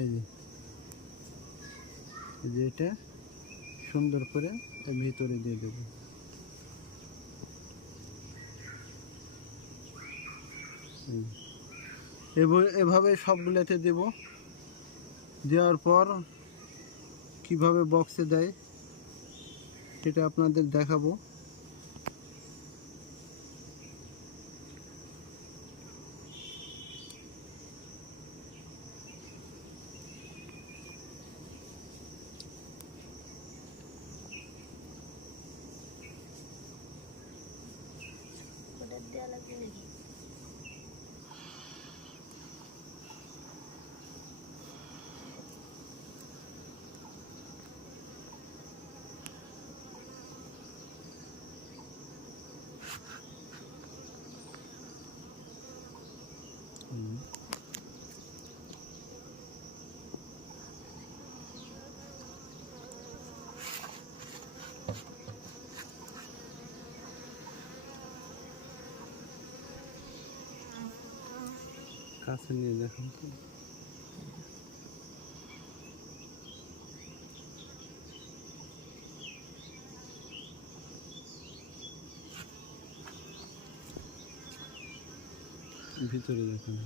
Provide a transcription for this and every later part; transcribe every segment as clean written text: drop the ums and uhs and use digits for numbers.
এই যে এটা সুন্দর করে এর ভিতরে দিয়ে দেব। এভাবে সবগুলোতে দেব। দেওয়ার পর কিভাবে বক্সে দেয় সেটা আপনাদের দেখাবো। কাছে নিয়ে দেখুন তো। ভিতরে দেখুন,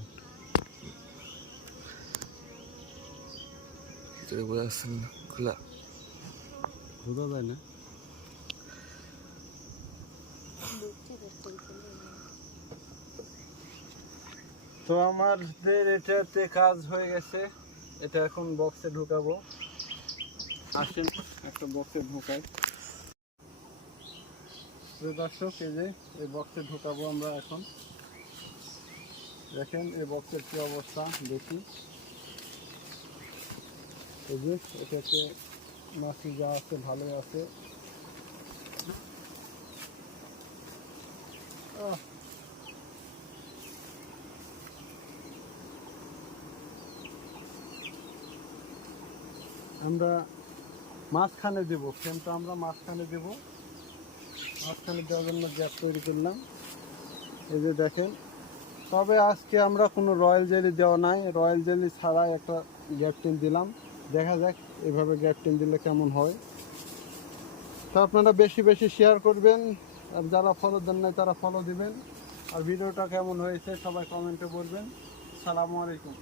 ভিতরে বোঝা যাচ্ছে না, খোলা বোঝা যায় না। তো আমাদের এটাতে কাজ হয়ে গেছে। এটা এখন বক্সে ঢুকাবো। আসেন একটা বক্সে ঢুকাই। দর্শক, এই যে এই বক্সে ঢুকাবো আমরা এখন। দেখেন এই বক্সের কি অবস্থা দেখি। এই যে এটাতে মাছি যা আছে ভালোই আছে। আমরা মাঝখানে দেব, ফ্রেমটা আমরা মাঝখানে দেব। মাঝখানে দেওয়ার জন্য গ্যাপ তৈরি করলাম। এই যে দেখেন, তবে আজকে আমরা কোনো রয়্যাল জেলি দেওয়া নাই, রয়্যাল জেলি ছাড়াই একটা গ্যাপ টিন দিলাম। দেখা যাক এভাবে গ্যাপ টিন দিলে কেমন হয়। তো আপনারা বেশি বেশি শেয়ার করবেন, আর যারা ফলো দেন নাই তারা ফলো দিবেন। আর ভিডিওটা কেমন হয়েছে সবাই কমেন্টে বলবেন। আসসালামু আলাইকুম।